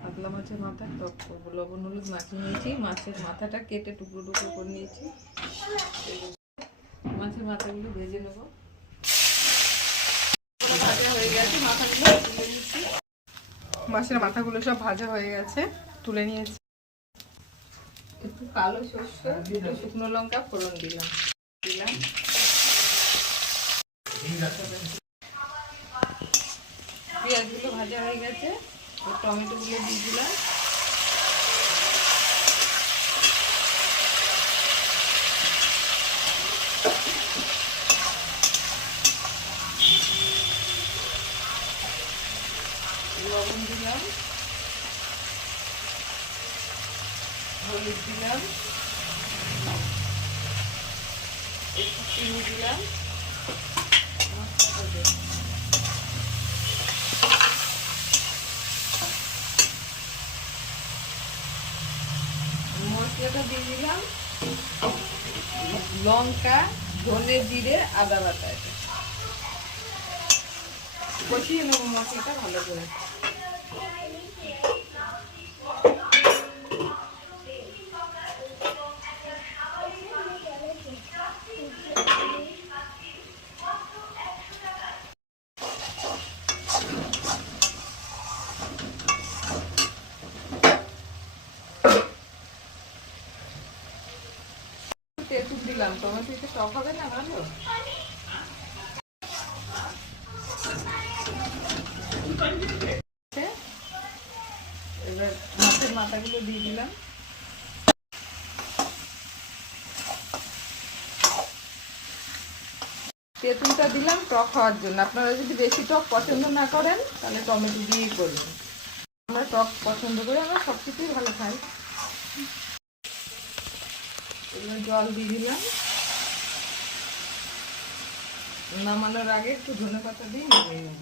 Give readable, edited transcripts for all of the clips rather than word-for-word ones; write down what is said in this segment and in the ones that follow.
কাতলা মাছের মাথার টক করবো। লবণ হলুদ মাখিয়ে নিয়েছি, মাছের মাথাটা কেটে টুকরো টুকরো করে নিয়েছি। মাছের মাথাগুলো ভেজে নেবো। ভাজা হয়ে গেছে, মাথাগুলো তুলে নিচ্ছি। মাছের মাথাগুলো সব ভাজা হয়ে গেছে, তুলে নিয়েছি। একটু কালো সরষে, দুটো শুকনো লঙ্কা ফোড়ন দিলাম। পেঁয়াজগুলো ভাজা হয়ে গেছে, টমেটোগুলো দিয়ে দিলাম। লবণ দিলাম, হলুদ দিলাম, একটু চিনি দিলাম। মশলাটা দিয়ে দিলাম, লঙ্কা, ধনে, জিরে, আদা বাটা। এটা কষিয়ে নেবো মশলাটা ভালো করে। তেঁতুল দিলাম, টমেটো একটু টক হবে না ভালো। এবার মাছের মাথাগুলো দিয়ে দিলাম। তেঁতুলটা দিলাম টক হওয়ার জন্য। আপনারা যদি বেশি টক পছন্দ না করেন তাহলে টমেটো দিয়েই করবেন। আমরা টক পছন্দ করি, আমরা সব কিছুই ভালো খাই। এবার জল দিয়ে দিলাম। নামানোর আগে একটু ধনেপাতা দিয়ে নামিয়ে নেব।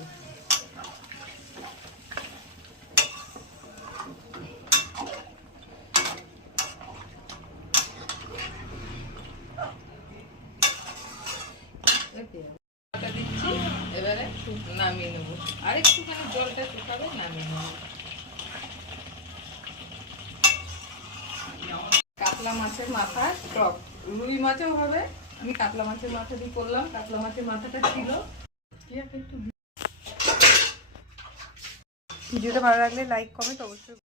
দিচ্ছি, এবারে নামিয়ে নেব। আর একটুখানি জলটা শুকাবে, নামিয়ে নেব। কাতলা মাছের মাথা টক, রুই মাছেও হবে। আমি কাতলা মাছের মাথা দিয়ে করলাম। কাতলা মাছের মাথাটা ছিল। ভিডিওটা ভালো লাগলে লাইক কমেন্ট অবশ্যই।